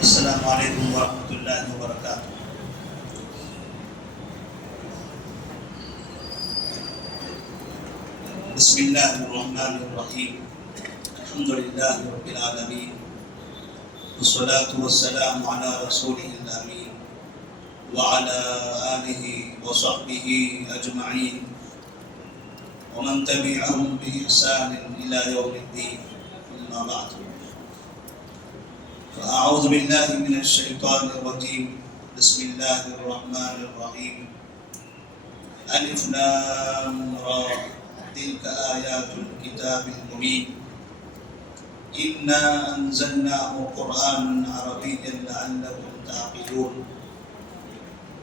السلام علیکم ورحمۃ اللہ وبرکاتہ۔ بسم اللہ الرحمن الرحیم، الحمد للہ رب العالمین، والصلاة والسلام علی رسولہ الامین وعلی آلہ وصحبہ اجمعین ومن تبعهم بإحسان إلى يوم الدين، أما بعد فأعوذ بالله من الشيطان الرجيم، بسم الله الرحمن الرحيم، ألف لام را، تلك آيات الكتاب المبين، إنا أنزلناه قرآنا عربيا لعلكم تعقلون،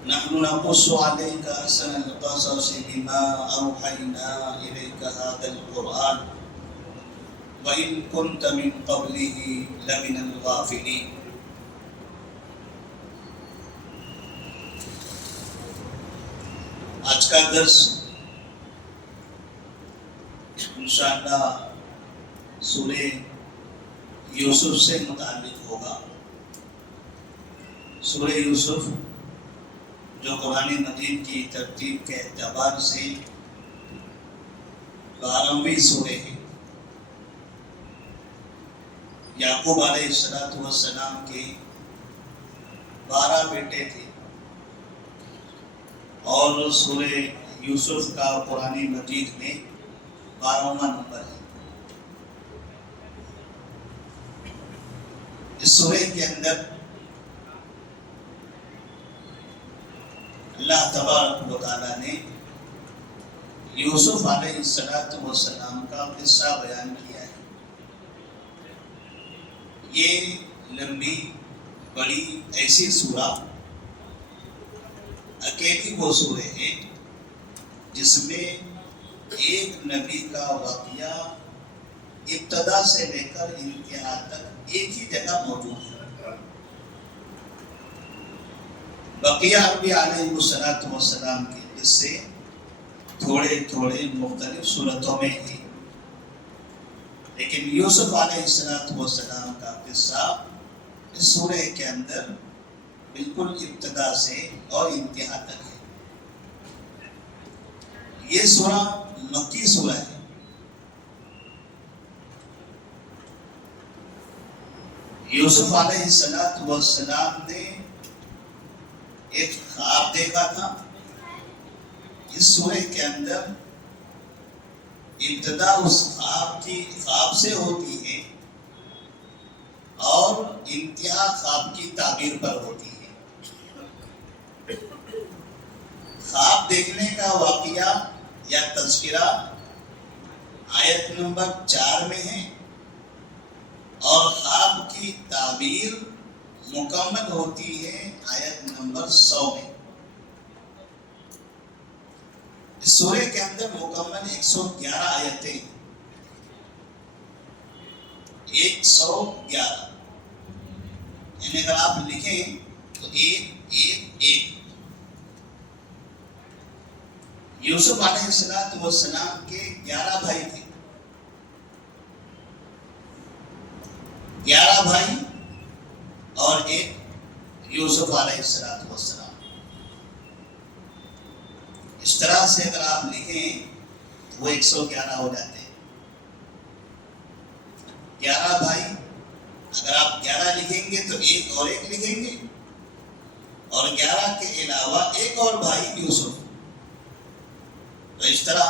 نحن نقص عليك أحسن القصص بما أوحينا إليك هذا القرآن وَإِن كُنْتَ مِن قَبْلِهِ لَمِنَ الْغَافِلِينَ۔ آج کا درس انشاءاللہ سورہ یوسف سے متعلق ہوگا۔ سورہ یوسف جو قرآن مجید کی ترتیب کے اعتبار سے 12ویں سورہ ہے۔ یعقوب علیہ السلام کے 12 بیٹے تھے اور سورہ یوسف کا قرآن مجید میں 12واں نمبر ہے۔ اس سورہ کے اندر اللہ تبارک و تعالیٰ نے یوسف علیہ السلام کا قصہ بیان کیا ہے۔ یہ لمبی بڑی ایسی سورہ اکیلی وہ سورہ ہے جس میں ایک نبی کا واقعہ ابتدا سے لے کر انتہا تک ایک ہی جگہ موجود ہے۔ بقیہ انبیاء علیہ السلام کے قصے تھوڑے تھوڑے مختلف صورتوں میں ہیں، لیکن یوسف علیہ السلام کا قصہ اس سورہ کے اندر بالکل ابتدا سے اور انتہا تک ہے۔ یہ سورہ مکی سورہ ہے۔ یوسف علیہ السلام نے ایک خواب دیکھا تھا۔ اس سورہ کے اندر ابتدا اس خواب سے ہوتی ہے اور انتہا خواب کی تعبیر پر ہوتی ہے۔ خواب دیکھنے کا واقعہ یا تذکرہ آیت نمبر 4 میں ہے اور خواب کی تعبیر مکمل ہوتی ہے آیت نمبر 100 میں۔ اس سورہ کے اندر مکمل 111 آیتیں، 111، یعنی اگر آپ لکھیں تو 111۔ یوسف علیہ السلام کے 11 بھائی تھے، 11 بھائی اور ایک یوسف علیہ السلام۔ اس طرح سے اگر آپ لکھیں تو وہ 111 ہو جاتے ہیں۔ 11 بھائی، اگر آپ 11 لکھیں گے تو ایک اور ایک لکھیں گے، اور 11 کے علاوہ ایک اور بھائی یوسف۔ تو اس طرح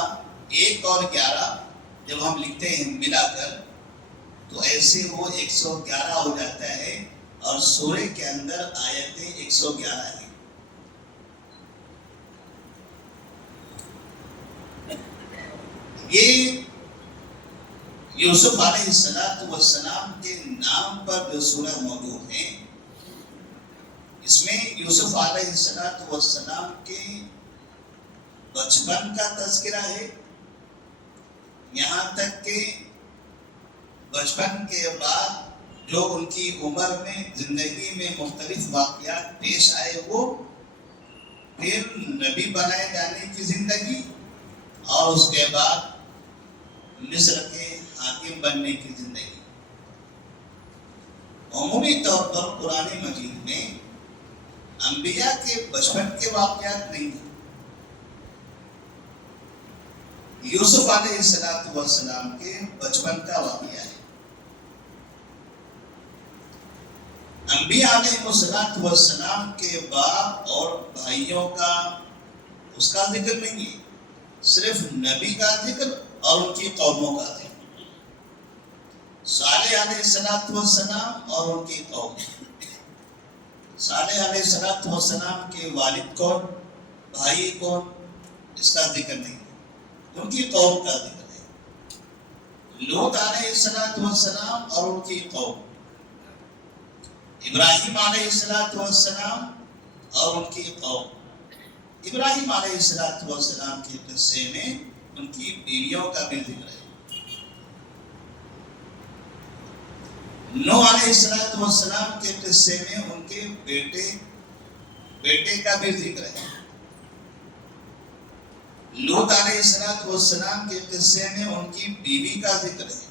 1 اور 11 جب ہم لکھتے ہیں ملا کر تو ایسے وہ 111 ہو جاتا ہے، اور سورہ کے اندر آیتیں 111 ہیں۔ یہ یوسف علیہ السلام کے نام پر جو سورہ موجود ہے، اس میں یوسف علیہ السلام کے بچپن کا تذکرہ ہے، یہاں تک کہ بچپن کے بعد جو ان کی عمر میں زندگی میں مختلف واقعات پیش آئے، وہ پھر نبی بنائے جانے کی زندگی، اور اس کے بعد مصر کے حاکم بننے کی زندگی، عمومی طور پر قرآن مجید میں انبیاء کے بچپن کے واقعات نہیں ہیں. یوسف علیہ السلام کے بچپن کا واقعہ ہے. انبیاء علیہ السلام کے باپ اور بھائیوں کا اس کا ذکر نہیں ہے، صرف نبی کا ذکر اور ان کی قوموں کا ذکر. صالح علیہ السلام اور ان کی قوم. صالح علیہ السلام کے والد کون، بھائی کون، اس کا ذکر نہیں، ان کی قوم کا ذکر ہے. لوط علیہ السلام اور ان کی قوم. ابراہیم علیہ السلام اور ان کی قوم. ابراہیم علیہ السلام کے قصے میں ان کی بیویوں کا بھی ذکر ہے. نوح علیہ السلام کے قصے میں ان کے بیٹے کا بھی ذکر ہے. لوط علیہ السلام کے قصے میں ان کی بیوی کا ذکر ہے.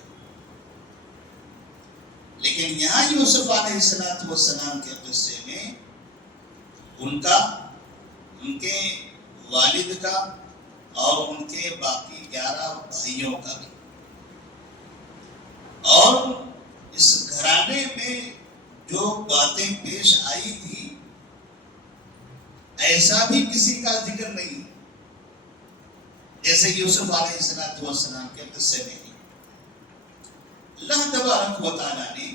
لیکن یہاں یوسف علیہ السلام کے قصے میں ان کے والد کا اور ان کے باقی 11 بھائیوں کا بھی. اور اس گھرانے میں جو باتیں پیش آئی تھی ایسا بھی کسی کا ذکر نہیں جیسے یوسف علیہ السلام کے قصے میں. اللہ تبارک و تعالیٰ نے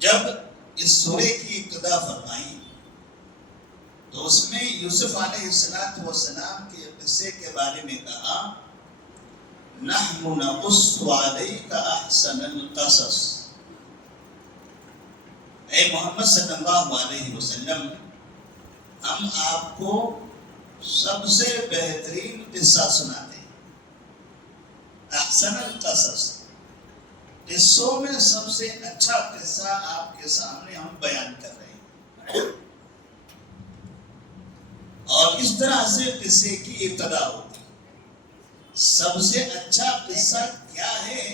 جب اس سورے کی ابتدا فرمائی تو اس میں یوسف علیہ السلام کے قصے کے بارے میں کہا نحن نقص علیک احسن القصص. اے محمد صلی اللہ علیہ وسلم، ہم آپ کو سب سے بہترین قصہ سناتے ہیں. احسن القصص، قصوں میں سب سے اچھا قصہ آپ کے سامنے ہم بیان کر رہے ہیں. اور اس طرح سے قصے کی ابتدا ہوتی. سب سے اچھا قصہ کیا ہے؟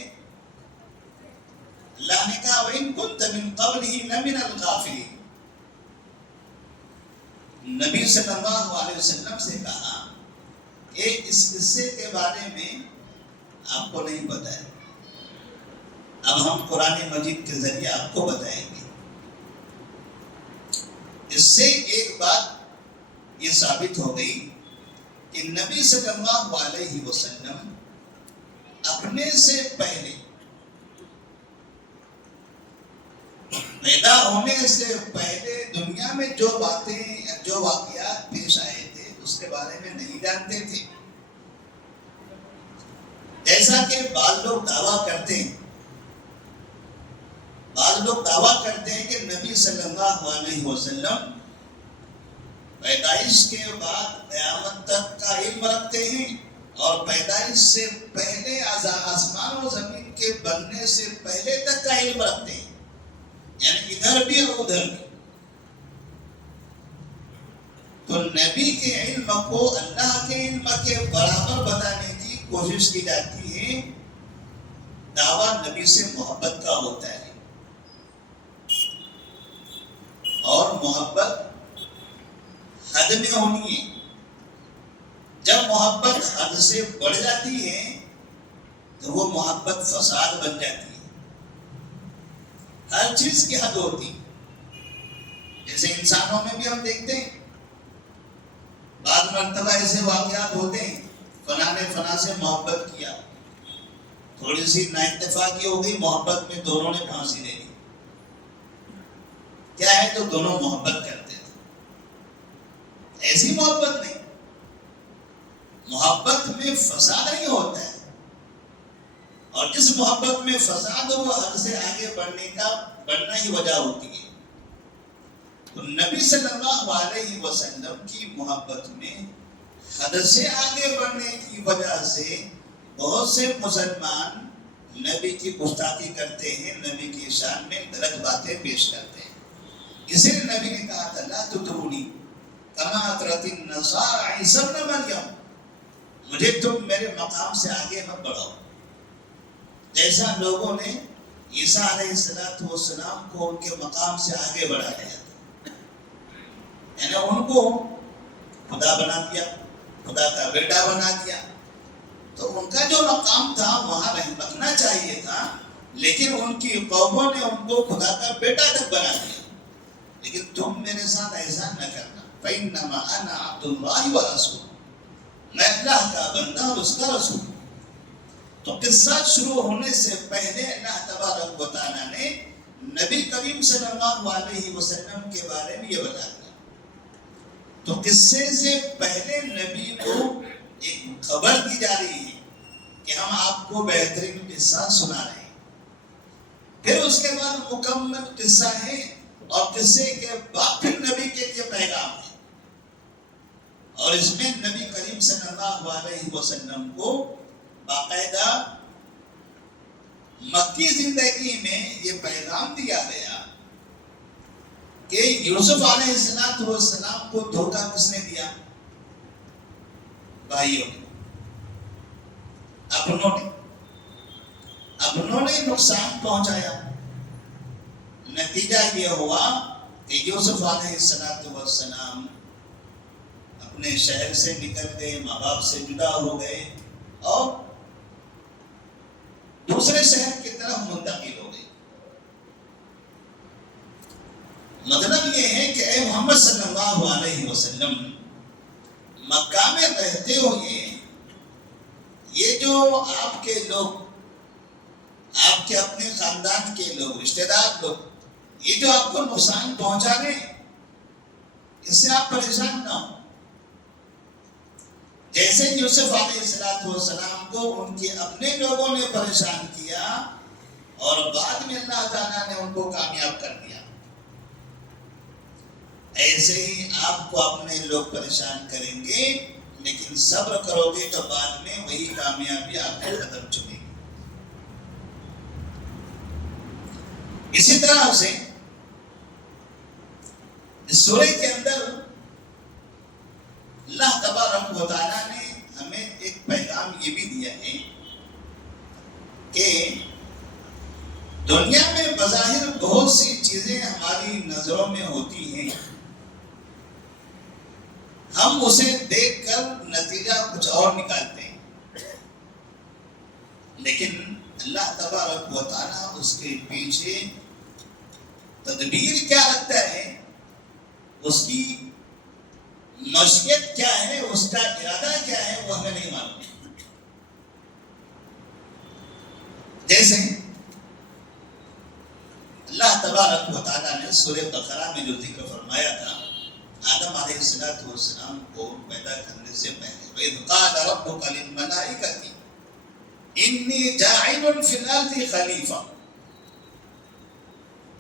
اللہ نے کہا وَإِن كُنْتَ مِن قَبْلِهِ لَمِنَ الْغَافِلِينَ. نبی صلی اللہ علیہ وسلم سے کہا کہ اس قصے کے بارے میں آپ کو نہیں پتہ ہے، اب ہم قرآن مجید کے ذریعے آپ کو بتائیں گے. اس سے ایک بات یہ ثابت ہو گئی کہ نبی صلی اللہ علیہ وسلم اپنے سے پہلے، پیدا ہونے سے پہلے دنیا میں جو باتیں، جو واقعات پیش آئے تھے اس کے بارے میں نہیں جانتے تھے. جیسا کہ بعض لوگ دعویٰ کرتے ہیں، کہ نبی صلی اللہ علیہ وسلم پیدائش کے بعد قیامت تک کا علم رکھتے ہیں اور پیدائش سے پہلے آسمان و زمین کے بننے سے پہلے تک کا علم رکھتے ہیں، یعنی ادھر بھی اور ادھر بھی. تو نبی کے علم کو اللہ کے علم کے برابر بتانے کی کوشش کی جاتی ہے. دعویٰ نبی سے محبت کا ہوتا ہے اور محبت حد میں ہونی ہے. جب محبت حد سے بڑھ جاتی ہے تو وہ محبت فساد بن جاتی ہے. ہر چیز کی حد ہوتی. جیسے انسانوں میں بھی ہم دیکھتے ہیں بعض مرتبہ ایسے واقعات ہوتے ہیں، فلاں نے فلاں سے محبت کیا، تھوڑی سی نااتفاقی ہو گئی، محبت میں دونوں نے پھانسی لے لی. کیا ہے؟ تو دونوں محبت کرتے تھے. ایسی محبت نہیں. محبت میں فساد نہیں ہوتا ہے، اور جس محبت میں فساد ہو وہ حد سے آگے بڑھنا ہی وجہ ہوتی ہے. تو نبی صلی اللہ علیہ وسلم کی محبت میں حد سے آگے بڑھنے کی وجہ سے بہت سے مسلمان نبی کی گستاخی کرتے ہیں، نبی کی شان میں غلط باتیں پیش کرتے ہیں. اسی لیے نبی نے کہا تھا لا تطرونی کما اطرت النصارى عیسی ابن مریم، مجھے تم میرے مقام سے آگے مت بڑھاؤ جیسا لوگوں نے عیسیٰ علیہ السلام کو ان کے مقام سے آگے بڑھا دیا تھا، یعنی ان کو خدا بنا دیا، خدا کا بیٹا بنا دیا. تو ان کا جو مقام تھا وہاں رکھنا چاہیے تھا، لیکن ان کی قوموں نے ان کو خدا کا بیٹا تک بنا دیا. لیکن تم میرے ساتھ ایسا نہ کرنا، فإنما أنا عبد الله ورسول، میں اللہ کا بندہ اور اس کا رسول. تو قصہ شروع ہونے سے پہلے اللہ تبارک و تعالیٰ نے نبی کریم صلی اللہ علیہ وسلم کے بارے میں یہ بتا دیا. تو قصے سے پہلے نبی کو ایک خبر دی جا رہی ہے کہ ہم آپ کو بہترین قصہ سنا رہے ہیں. پھر اس کے بعد مکمل قصہ ہے، اور قصے کے بعد پھر نبی کے لیے پیغام ہے. اور اس میں نبی کریم صلی اللہ علیہ وسلم کو باقاعدہ مکی زندگی میں یہ پیغام دیا گیا کہ یوسف علیہ السلام کو دھوکہ کس نے دیا؟ بھائیوں نے، اپنوں نے نقصان پہنچایا. نتیجہ یہ ہوا کہ یوسف علیہ السلام اپنے شہر سے نکل گئے، ماں باپ سے جدا ہو گئے اور دوسرے شہر کی طرف منتقل ہو گئے. مطلب یہ ہے کہ اے محمد صلی اللہ علیہ وسلم، مکہ میں رہتے ہوئے یہ جو آپ کے لوگ، آپ کے اپنے خاندان کے لوگ، رشتہ دار لوگ، یہ جو آپ کو نقصان پہنچا رہے ہیں، اس سے آپ پریشان نہ ہو. جیسے یوسف علیہ السلام کو ان کے اپنے لوگوں نے پریشان کیا اور بعد میں اللہ تعالیٰ نے ان کو کامیاب کر دیا، ایسے ہی آپ کو اپنے لوگ پریشان کریں گے، لیکن صبر کرو گے تو بعد میں وہی کامیابی آپ کے قدم چکے گی. اسی طرح سے اس سورہ کے اندر اللہ تبارک و تعالیٰ نے ہمیں ایک پیغام یہ بھی دیا ہے کہ دنیا میں بظاہر بہت سی چیزیں ہماری نظروں میں ہوتی ہیں، ہم اسے دیکھ کر نتیجہ کچھ اور نکالتے ہیں، لیکن اللہ تبارک و تعالیٰ اس کے پیچھے تدبیر کیا رکھتا ہے، اس کی مشیت کیا ہے، اس کا ارادہ کیا ہے، وہ ہمیں نہیں معلوم. جیسے اللہ تبارک و تعالیٰ نے سورہ بقرہ میں جو ذکر فرمایا تھا آدم علیہ السلام کو پیدا کرنے سے پہلے، وَإِذْ قَالَ رَبُّكَ لِلْمَلَائِكَةِ إِنِّي جَاعِلٌ فِي الْأَرْضِ خَلِيفَةً،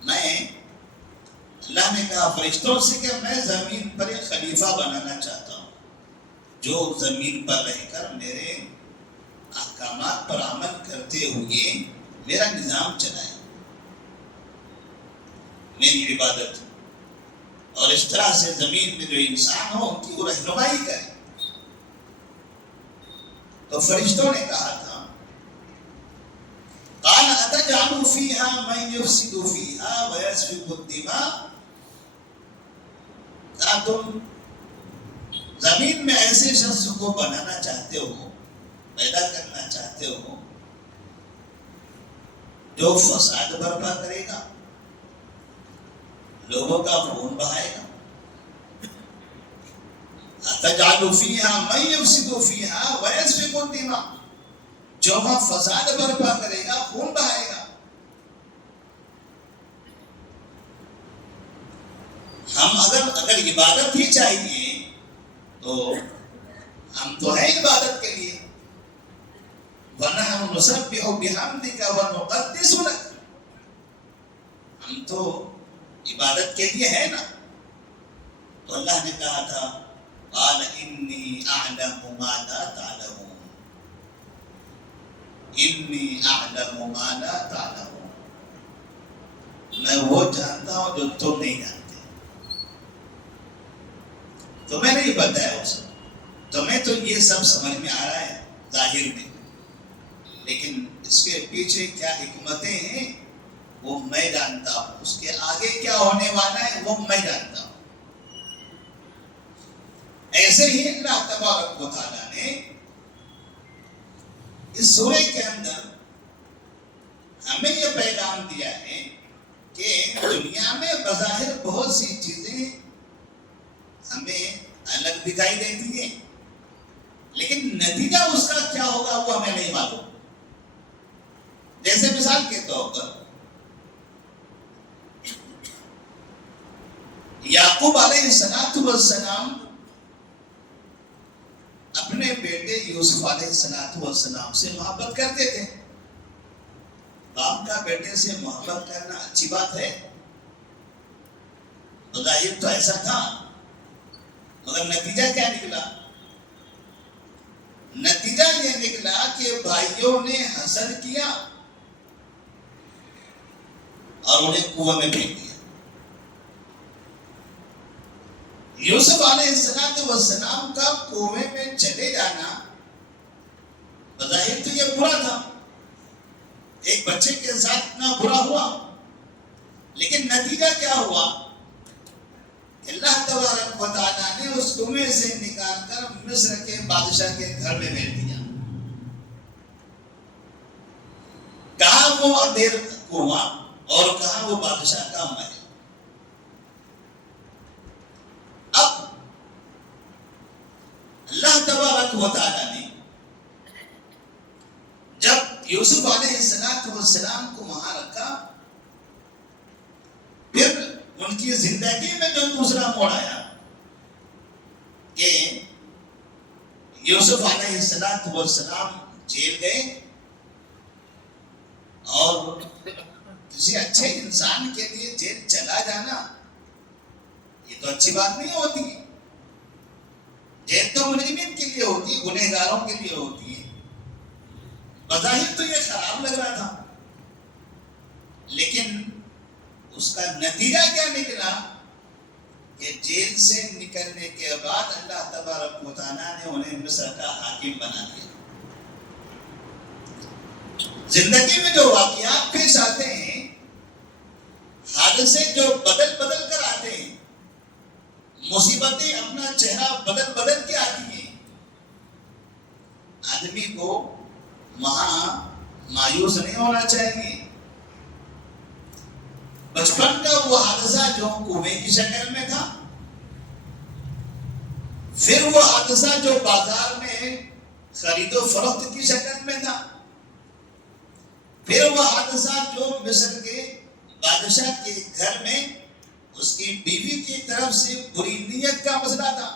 میں، اللہ نے کہا فرشتوں سے کہ میں زمین پر ایک خلیفہ بنانا چاہتا ہوں جو زمین پر رہ کر میرے احکامات پر عمل کرتے ہوئے میرا نظام چلائے، میری عبادت، اور اس طرح سے زمین میں جو انسان ہو ان کی وہ رہنمائی کرے. تو فرشتوں نے کہا تھا قال اتجعل فيها من يفسد فيها ويسفك الدماء، کیا تم زمین میں ایسے شخص کو بنانا چاہتے ہو، پیدا کرنا چاہتے ہو جو فساد برپا کرے گا، لوگوں کا خون بہائے گا؟ اتجعل فيها من يفسد فيها ويسفك الدماء، جو وہاں فساد برپا کرے گا، خون بہائے گا. ہم اگر عبادت ہی چاہیے تو ہم تو ہیں عبادت کے لیے، وَنَحْنُ نُسَبِّحُ بِحَمْدِكَ وَنُقَدِّسُ لَكَ، ہم تو عبادت کے لیے ہے نا. تو اللہ نے کہا تھا قَالَ إِنِّي أَعْلَمُ مَا لَا تَعْلَمُونَ، إِنِّي أَعْلَمُ مَا لَا تَعْلَمُونَ، میں وہ جانتا ہوں جو تم نہیں جانتے. تمہیں نہیں پتا ہے وہ سب، تمہیں تو یہ سب سمجھ میں آ رہا ہے ظاہر میں، لیکن اس کے پیچھے کیا حکمتیں ہیں وہ میں جانتا ہوں، اس کے آگے کیا ہونے والا ہے وہ میں جانتا ہوں۔ ایسے ہی اللہ تبارک و تعالیٰ نے اس سورہ کے اندر ہمیں یہ پیغام دیا ہے کہ دنیا میں بظاہر بہت سی چیزیں ہمیں الگ دکھائی دیتی ہیں، لیکن نتیجہ اس کا کیا ہوگا وہ ہمیں نہیں معلوم۔ جیسے مثال کے طور پر یعقوب علیہ السلام اپنے بیٹے یوسف علیہ السلام سے محبت کرتے تھے۔ باپ کا بیٹے سے محبت کرنا اچھی بات ہے، بظاہر تو ایسا تھا، مگر نتیجہ کیا نکلا؟ نتیجہ یہ نکلا کہ بھائیوں نے حسد کیا اور انہیں کنویں میں پھینک دیا۔ یوسف علیہ السلام کا کنویں میں چلے جانا بظاہر تو یہ برا تھا، ایک بچے کے ساتھ اتنا برا ہوا، لیکن نتیجہ کیا ہوا؟ اللہ تبارک و تعالیٰ نے اس کنویں سے نکال کر مصر کے بادشاہ کے گھر میں بھیج دیا۔ کہاں وہ اندھیر کنواں اور کہاں وہ بادشاہ کا محل۔ اب اللہ تبارک و تعالیٰ نے جب یوسف علیہ السلام کو وہاں رکھا، پھر ان کی زندگی میں جو دوسرا موڑ آیا کہ یوسف علیہ السلام جیل گئے، اور کسی اچھے انسان کے لیے جیل چلا جانا یہ تو اچھی بات نہیں ہوتی۔ جیل تو مجرمین کے لیے ہوتی ہے، گنہگاروں کے لیے ہوتی ہے۔ بظاہر تو یہ خراب لگ رہا تھا، لیکن اس کا نتیجہ کیا نکلا کہ جیل سے نکلنے کے بعد اللہ تبارک و تعالیٰ نے انہیں مصر کا حاکم بنا دیا۔ زندگی میں جو واقعات پیش آتے ہیں، حادثے جو بدل بدل کر آتے ہیں، مصیبتیں اپنا چہرہ بدل بدل کے آتی ہیں، آدمی کو وہاں مایوس نہیں ہونا چاہیے۔ بچپن کا وہ حادثہ جو کنویں کی شکل میں تھا، پھر وہ حادثہ جو بازار میں خرید و فروخت کی شکل میں تھا، پھر وہ حادثہ جو مصر کے بادشاہ کے گھر میں اس کی بیوی کی طرف سے بری نیت کا مسئلہ تھا،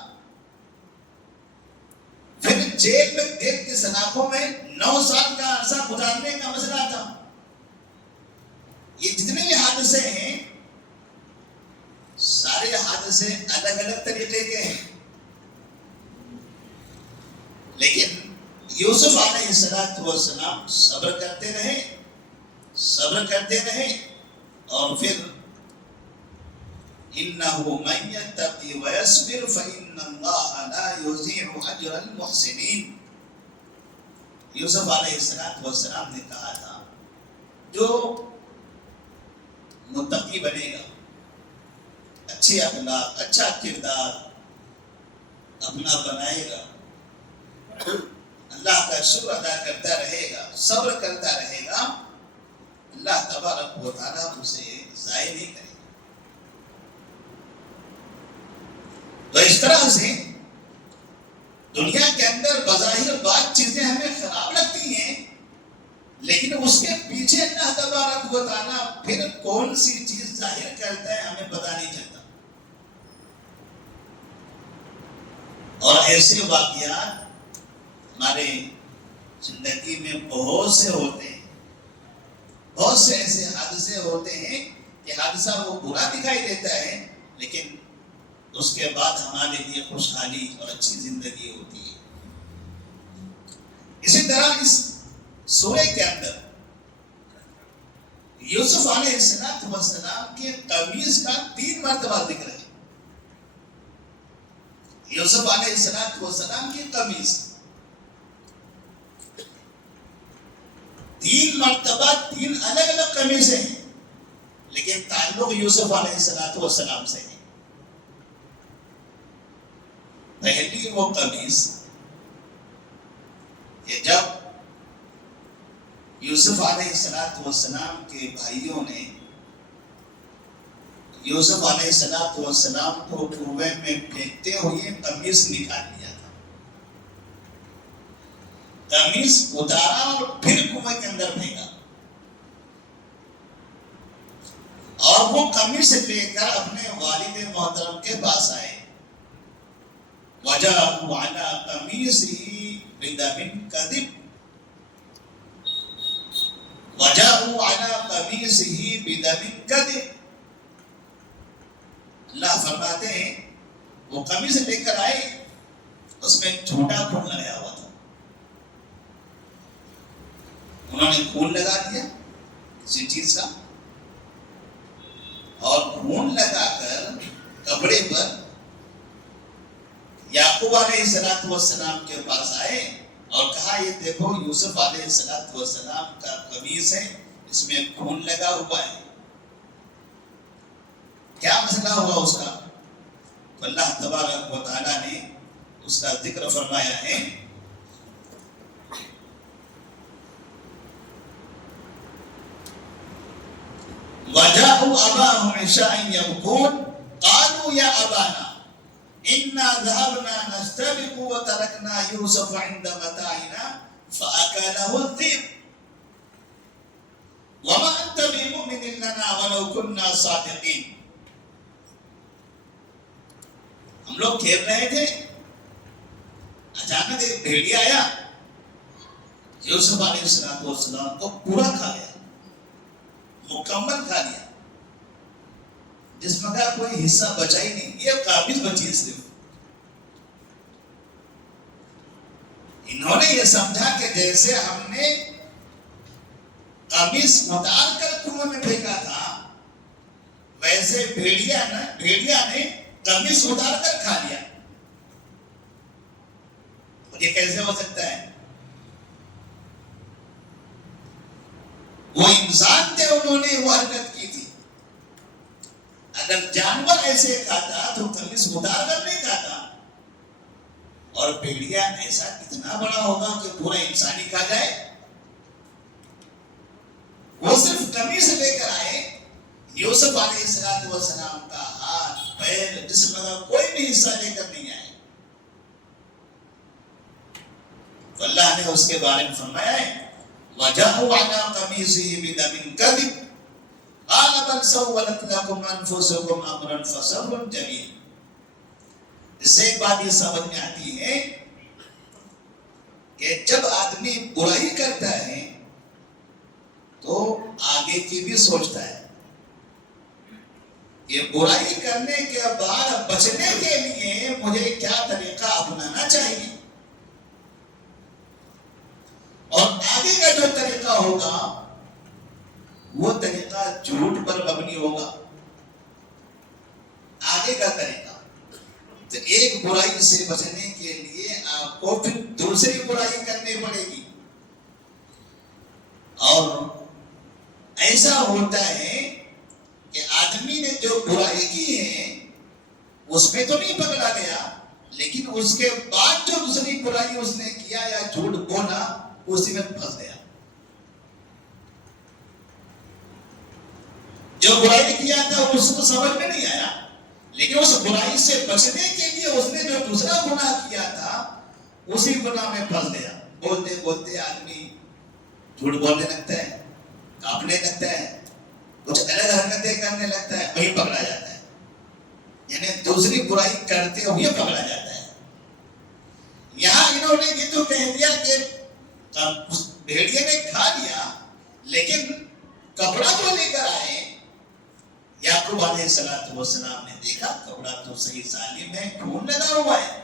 پھر جیل میں جیل کی سلاخوں میں 9 سال کا عرصہ گزارنے کا مسئلہ تھا۔ یہ جتنے بھی حادثے ہیں، سارے حادثے الگ الگ طریقے کے ہیں، لیکن یوسف علیہ السلام صبر کرتے رہے، اور پھر انه من يتقي ويصبر فان الله لا يضيع اجر المحسنين۔ یوسف علیہ السلام نے کہا تھا جو متقی بنے گا، اچھے اخلاق، اچھا کردار اپنا بنائے گا، اللہ کا شکر ادا کرتا رہے گا، صبر کرتا رہے گا، اللہ تبارک و تعالیٰ اسے ضائع نہیں کرے گا۔ تو اس طرح سے دنیا کے اندر بظاہر بعض چیزیں ہمیں خراب لگتی ہیں، لیکن اس کے پیچھے اللہ تبارک و تعالیٰ پھر کون سی چیز ظاہر کرتا ہے ہمیں پتہ نہیں چلتا۔ اور ایسے واقعات ہمارے زندگی میں بہت سے ہوتے ہیں، بہت سے ایسے حادثے ہوتے ہیں کہ حادثہ وہ برا دکھائی دیتا ہے، لیکن اس کے بعد ہمارے لیے خوشحالی اور اچھی زندگی ہوتی ہے۔ اسی طرح اس سورہ کے اندر یوسف علیہ السلام کی قمیص کا 3 مرتبہ ذکر ہے۔ یوسف علیہ السلام کی قمیص 3 مرتبہ 3 الگ الگ قمیصیں ہیں۔ لیکن تعلق یوسف علیہ السلام سے ہے. پہلی وہ قمیص کہ جب یوسف علیہ السلام کے بھائیوں نے یوسف علیہ السلام کو کنویں میں پھینکتے ہوئے قمیص نکال لیا تھا. قمیص اتارا اور پھر کنویں کے اندر پھینکا اور وہ قمیص لے کر اپنے والد محترم کے پاس آئے. وَجَاءُوا عَلَىٰ قَمِيصِهِ بِدَمٍ كَذِبٍ وَجَاءُوا عَلَىٰ قَمِيصِهِ بِدَمٍ كَذِبٍ. اللہ فرماتے ہیں وہ قمیص لے کر آئے, اس میں جھوٹا خون لگایا ہوا تھا. انہوں نے خون لگا دیا کسی چیز کا, اور خون لگا کر کپڑے پر یعقوب علیہ السلام کے پاس آئے اور کہا یہ دیکھو یوسف علیہ السلام کا قمیص ہے, اس میں خون لگا ہوا ہے, کیا مسئلہ ہوگا اس کا؟ تو اللہ تبارک و تعالیٰ نے اس کا ذکر فرمایا ہے. وَجَاءُوا أَبَاهُمْ عِشَاءً يَبْكُونَ قَالُوا يَا أَبَانَا إِنَّا ذَهَبْنَا نَسْتَبِقُ وَتَرَكْنَا يُوسُفَ عِندَ مَتَاعِنَا فَأَكَلَهُ الذِّئْبُ وَمَا أَنْتَ بِمُؤْمِنٍ لَنَا وَلَوْ كُنَّا صَادِقِينَ. ہم لوگ کھیل رہے تھے, اچانک ایک بھیڑیا آیا, یوسف علیہ السلام کو پورا کھا گیا, مکمل کھا لیا, جس میں کا کوئی حصہ بچا ہی نہیں. یہ قابل بچی ہے صرف. انہوں نے یہ سمجھا کہ جیسے ہم نے قمیص اتار کر کنویں میں پھینکا تھا, ویسے بھیڑیا نے قمیص اتار کر کھا لیا. یہ کیسے ہو سکتا ہے؟ وہ انسان تھے, انہوں نے وہ حرکت کی تھی. اگر جانور ایسے کھاتا تو قمیص اتار کر نہیں کھاتا, اور بھیڑیا ایسا کتنا بڑا ہوگا کہ پورا انسان ہی کھا جائے. وہ صرف قمیص لے کر آئے, یوسف علیہ السلام کا ہاتھ پیر جسم کا کوئی بھی حصہ لے کر نہیں آئے. تو اللہ نے اس کے بارے میں فرمایا ہے وَجَاءُوا عَلَىٰ قَمِيصِهِ بِدَمٍ كَذِبٍ قَالَ بَلْ سَوَّلَتْ لَكُمْ أَنفُسُكُمْ أَمْرًا فَصَبْرٌ جَمِيلٌ. اس سے ایک بات یہ سمجھ میں آتی ہے کہ جب آدمی برائی کرتا ہے تو آگے کی بھی سوچتا ہے. یہ برائی کرنے کے بعد بچنے کے لیے مجھے کیا طریقہ اپنانا چاہیے, اور آگے کا جو طریقہ ہوگا وہ طریقہ جھوٹ پر مبنی ہوگا. آگے کا طریقہ تو ایک برائی سے بچنے کے لیے آپ کو پھر دوسری برائی کرنی پڑے گی. اور ایسا ہوتا ہے کہ آدمی نے جو برائی کی ہے اس میں تو نہیں پکڑا گیا, لیکن اس کے بعد جو دوسری برائی اس نے کیا یا جھوٹ بولا اسی میں پھنس گیا. جو برائی کیا تھا اس کو سمجھ میں نہیں آیا, لیکن اس برائی سے بچنے کے لیے اس نے جو دوسرا گناہ کیا تھا اسی گناہ میں پھنس گیا. بولتے بولتے آدمی جھوٹ بولنے لگتا ہے, کاپنے لگتا ہے, کچھ الگ حرکتیں کرنے لگتا ہے, وہی پکڑا جاتا ہے. یعنی دوسری برائی کرتے ہوئے پکڑا جاتا ہے. یہاں انہوں نے یہ تو کہہ دیا کہ بھیڑیے نے کھا لیا, لیکن کپڑا تو لے کر آئے. یعقوب علیہ السلام نے دیکھا کپڑا تو صحیح سالم ہے, خون لگا ہوا ہے.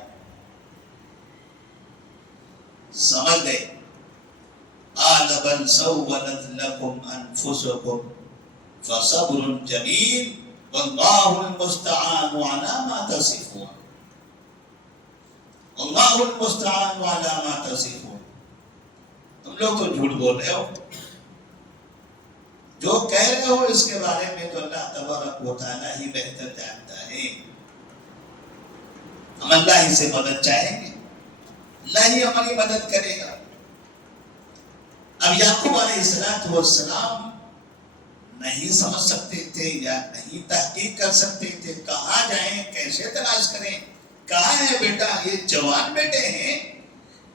سمجھ گئے. قال بل سولت لكم انفسكم فصبر جميل والله المستعان على ما تصفون. اللہ المستعان على ما تصفون. تم لوگ تو جھوٹ بول رہے ہو, جو کہہ رہے ہو اس کے بارے میں تو اللہ تبارک و تعالیٰ ہی بہتر جانتا ہے. ہم اللہ ہی سے مدد چاہیں گے, اللہ ہی ہماری مدد کرے گا. اب یعقوب علیہ السلام نہیں سمجھ سکتے تھے یا نہیں تحقیق کر سکتے تھے, کہاں جائیں, کیسے تلاش کریں, کہاں ہے بیٹا, یہ جوان بیٹے ہیں,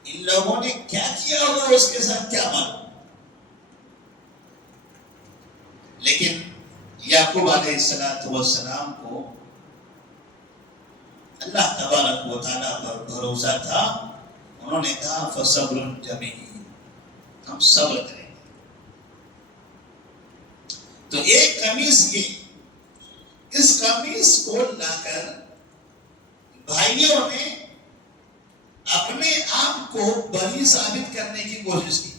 ان لوگوں نے کیا کیا ہوگا اس کے ساتھ کیا معلوم. لیکن یعقوب علیہ السلام کو اللہ تبارک و تعالیٰ پر بھروسہ تھا. انہوں نے کہا فصبر جمیل, ہم صبر کریں. تو ایک قمیص یہ, اس قمیص کو لا کر بھائیوں نے اپنے آپ کو بری ثابت کرنے کی کوشش کی.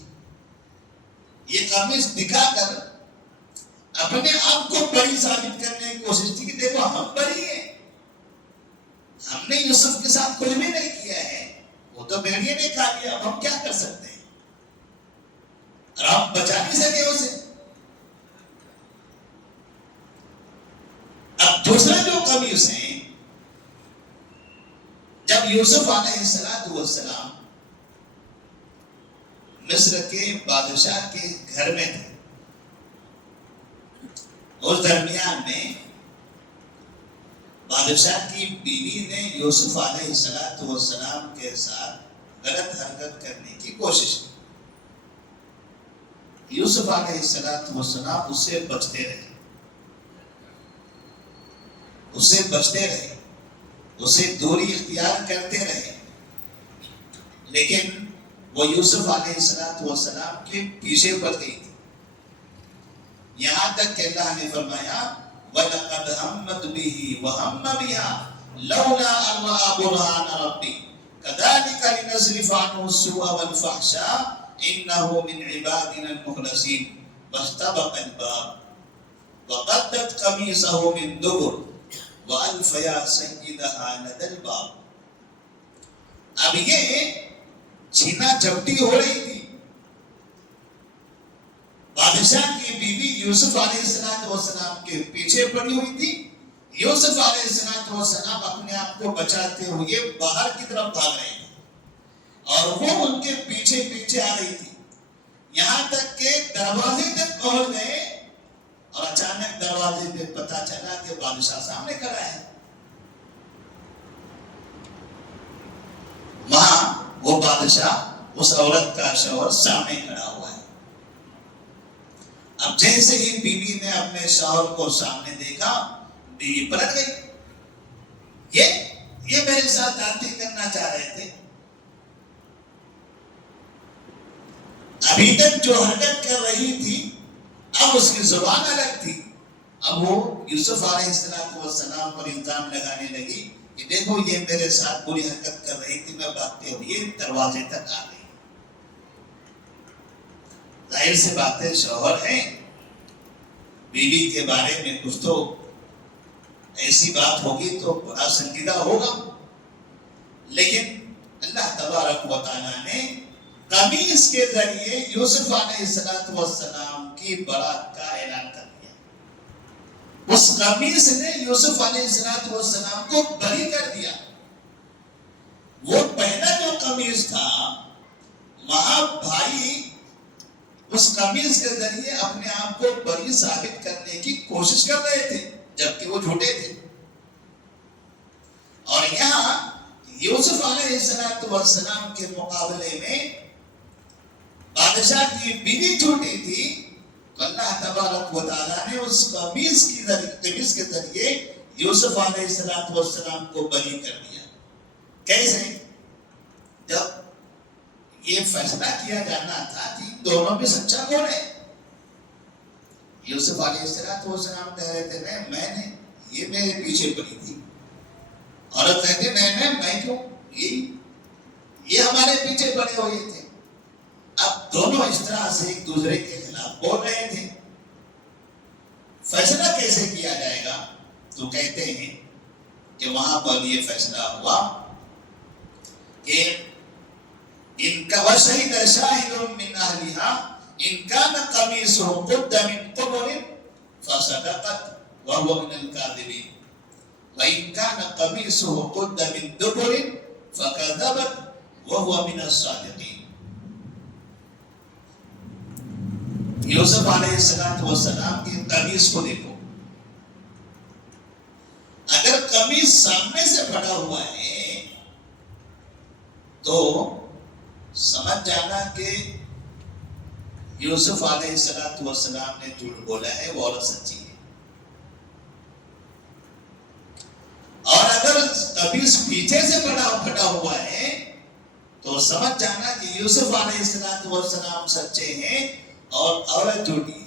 یہ قمیص دکھا کر اپنے آپ کو بری ثابت کرنے کی کوشش کی کہ دیکھو ہم بری ہیں, ہم نے یوسف کے ساتھ کچھ بھی نہیں کیا ہے, وہ تو بھیڑیے نے کھا لیا, اب ہم کیا کر سکتے ہیں, اور ہم بچا نہیں سکے اسے. اب دوسرا جو قمیص ہے, جب یوسف علیہ السلام مصر کے بادشاہ کے گھر میں تھے, اس درمیان میں بادشاہ کی بیوی نے یوسف علیہ السلام کے ساتھ غلط حرکت کرنے کی کوشش کی. یوسف علیہ السلام اس سے بچتے رہے, اسے دوری اختیار کرتے رہے, لیکن وہ یوسف علیہ السلام کے پیچھے پڑ گئی تھی. یہاں تک کہ اللہ نے فرمایا وَلَقَدْ هَمَّتْ بِهِ وَهَمَّ بِهَا لَوْلَا أَن رَأَىٰ بُرْهَانَ رَبِّهِ كَذَٰلِكَ لِنَصْرِفَ عَنْهُ السُّوءَ وَالْفَحْشَاءَ إِنَّهُ مِنْ عِبَادِنَا الْمُخْلَصِينَ فَاسْتَبَقَ الْبَابَ وَقَدَّتْ قَمِيصَهُ مِنْ دُبُرٍ وَأَلْفَ يَا سَيِّدَهَا لَدَى الْبَابِ. اب یہ چھینا جھپٹی ہو رہی تھی. بادشاہ کی بیوی یوسف علیہ السلام کے پیچھے پڑی ہوئی تھی. یوسف علیہ السلام اپنے آپ کو بچاتے ہوئے باہر کی طرف بھاگ رہے تھے, اور وہ ان کے پیچھے پیچھے آ رہی تھی. یہاں تک کہ دروازے تک پہنچ گئے, اور اچانک دروازے پہ پتا چلا کہ بادشاہ سامنے کھڑا ہے. وہاں وہ بادشاہ, اس عورت کا شوہر سامنے کھڑا ہوا ہے. اب جیسے ہی بیوی نے اپنے شوہر کو سامنے دیکھا, بیوی پلٹ گئی. یہ میرے ساتھ آتی کرنا چاہ رہے تھے. ابھی تک جو حرکت کر رہی تھی, اب اس کی زبان الگ تھی. اب وہ یوسف علیہ السلام پر الزام لگانے لگی کہ دیکھو یہ میرے ساتھ بری حرکت کر رہی تھی, میں بھاگتے ہوئے دروازے تک آ گئی. ظاہر سے بات ہے, شوہر ہے, بیوی کے بارے میں کچھ تو ایسی بات ہوگی تو بڑا سنجیدہ ہوگا. لیکن اللہ تبارک و تعالیٰ نے قمیص کے ذریعے یوسف علیہ السلام کی برات کا اعلان کر دیا. اس قمیص نے یوسف علیہ السلام کو بری کر دیا. وہ پہلا جو قمیص تھا, وہاں بھائی اس قمیص کے ذریعے اپنے آپ کو بری ثابت کرنے کی کوشش کر رہے تھے, جبکہ وہ جھوٹے تھے. اور یہاں یوسف علیہ السلام کے مقابلے میں بادشاہ کی بیوی جھوٹی تھی, تو اللہ تبارک و تعالیٰ نے اس قمیص کے ذریعے یوسف علیہ السلام کو بری کر دیا. کیسے؟ جب یہ فیصلہ کیا جانا تھا کہ دونوں میں سچا کون ہے. یوسف علیہ السلام کہہ رہے تھے میں نے, یہ میرے پیچھے پڑی تھی. عورت کہتے نہیں میں کیوں, یہ ہمارے پیچھے پڑے ہوئے تھے. اب دونوں اس طرح سے ایک دوسرے کے خلاف بول رہے تھے. فیصلہ کیسے کیا جائے گا؟ تو کہتے ہیں کہ وہاں پر یہ فیصلہ ہوا کہ ان کا وشہد شاہد من اہلہا ان کان قمیصہ قد من قبل فصدقت وهو من الكاذبین وان کان قمیصہ قد من دبر فكذبت وهو من الصادقین. یوسف علیہ السلام کی قمیص کو دیکھو، اگر قمیص سامنے سے پھٹا ہوا ہے تو سمجھ جانا کہ یوسف علیہ السلام نے جھوٹ بولا ہے، وہ عورت سچی ہے. اور اگر قمیص پیچھے سے پھٹا ہوا ہے تو سمجھ جانا کہ یوسف علیہ السلام سچے ہیں اور عورت جھوٹی ہے.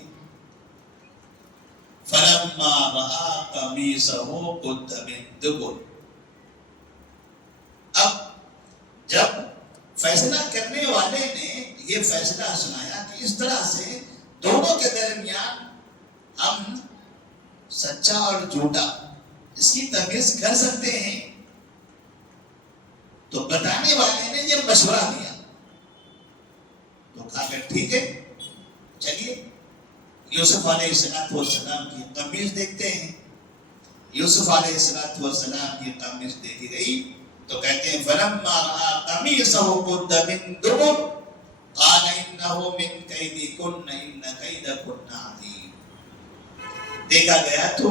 فلما رأى قميصه قد من دبر. اب جب فیصلہ کرنے والے نے یہ فیصلہ سنایا کہ اس طرح سے دونوں کے درمیان ہم سچا اور جھوٹا اس کی تمیز کر سکتے ہیں، تو بتانے والے نے یہ مشورہ دیا تو کہا کہ ٹھیک ہے چلیے یوسف علیہ السلام کی قمیص دیکھتے ہیں. یوسف علیہ السلام کی قمیص دیکھی گئی تو کہتے ہیں فلما رأى قميصه قد من دبر قال انه من كيدكن ان كيدكن عظيم. دیکھا گیا تو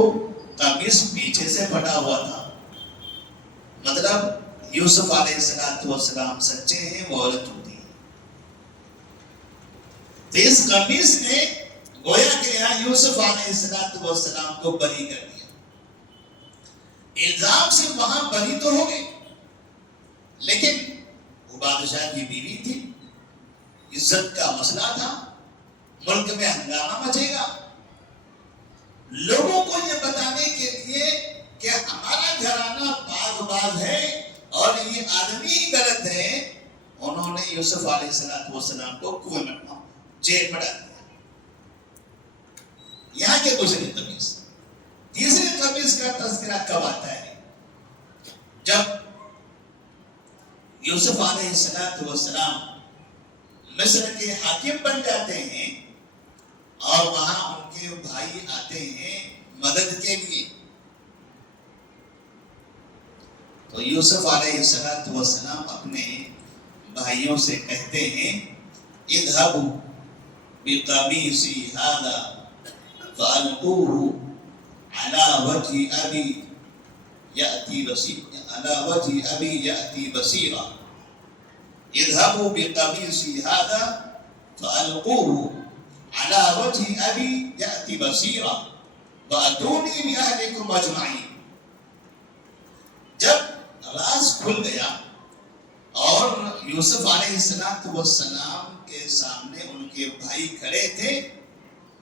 قمیص پیچھے سے پھٹا ہوا تھا، مطلب یوسف علیہ السلام سچے ہیں، وہ عورت جھوٹی ہے. تو اس قمیص نے گویا کہ یہاں یوسف علیہ السلام کو بری کر دیا. الزام سے وہاں بری تو ہو گئی، لیکن وہ بادشاہ کی بیوی تھی، عزت کا مسئلہ تھا، ملک میں ہنگامہ مچے گا. لوگوں کو یہ بتانے کے لیے کہ ہمارا گھرانہ پاک باز ہے اور یہ آدمی غلط ہے، انہوں نے یوسف علیہ السلام کو کنویں میں جیل میں ڈال دیا. یہاں کے دوسری قمیص. تیسری قمیص کا تذکرہ کب آتا ہے؟ جب یوسف علیہ السلام مصر کے حاکم بن جاتے ہیں اور وہاں ان کے بھائی آتے ہیں مدد کے لیے، تو یوسف علیہ السلام اپنے بھائیوں سے کہتے ہیں اذهبوا بقمیصی هذا فألقوه على وجه أبي يأتي بصيرا. اذهبوا بقميصي هذا فألقوه على وجه أبي يأتي بصيرا وأتوني بأهلكم أجمعين. جب راز کھل گیا اور یوسف علیہ السلام کے سامنے ان کے بھائی کھڑے تھے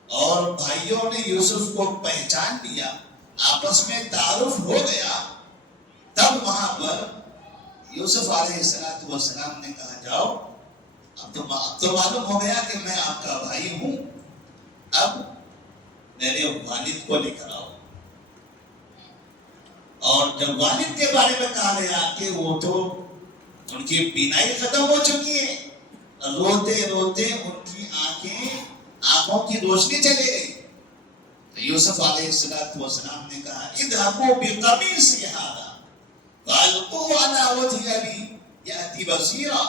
اور بھائیوں نے یوسف کو پہچان لیا، آپس میں تعارف ہو گیا، تب وہاں پر یوسف علیہ السلام نے کہا جاؤ، اب تو معلوم ہو گیا کہ میں آپ کا بھائی ہوں، اب میرے والد کو لے کر آؤ. اور جب والد کے بارے میں کہا گیا کہ وہ تو ان کی بینائی ختم ہو چکی ہے، روتے روتے ان کی آنکھوں کی روشنی چلے گئی، تو یوسف علیہ السلام نے کہا اذهبوا بقمیصی هذا فألقوه على وجه أبي يأتي بصيرا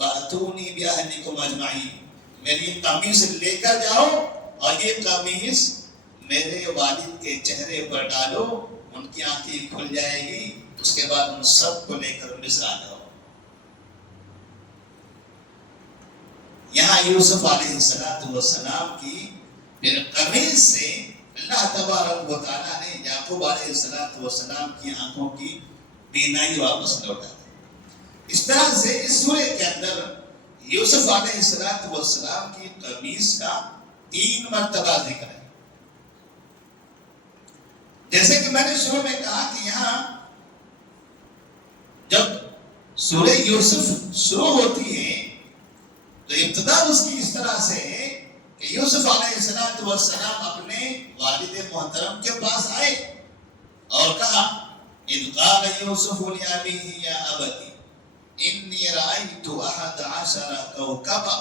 وأتوني بأهلكم أجمعين. میری قمیص لے کر جاؤ اور یہ قمیص میرے والد کے چہرے پر ڈالو، ان کی آنکھیں کھل جائے گی، اس کے بعد ان سب کو لے کر مصر آ جاؤ. یہاں یوسف علیہ السلام کی پھر قمیص سے اللہ تبارک و تعالیٰ نے یعقوب علیہ السلام کی آنکھوں کی بینائی واپس لوٹا دی. اس طرح سے اس سورے کے اندر یوسف علیہ السلام کی قمیص کا 3 مرتبہ ذکر ہے. جیسے کہ میں نے شروع میں کہا کہ یہاں جب سورہ یوسف شروع ہوتی ہے تو ابتدا اس کی اس طرح سے ہے کہ یوسف علیہ السلام اپنے والد محترم کے پاس آئے اور کہا اذ قال یوسف لأبیہ یا ابتی انی رأیت 11 کوکبا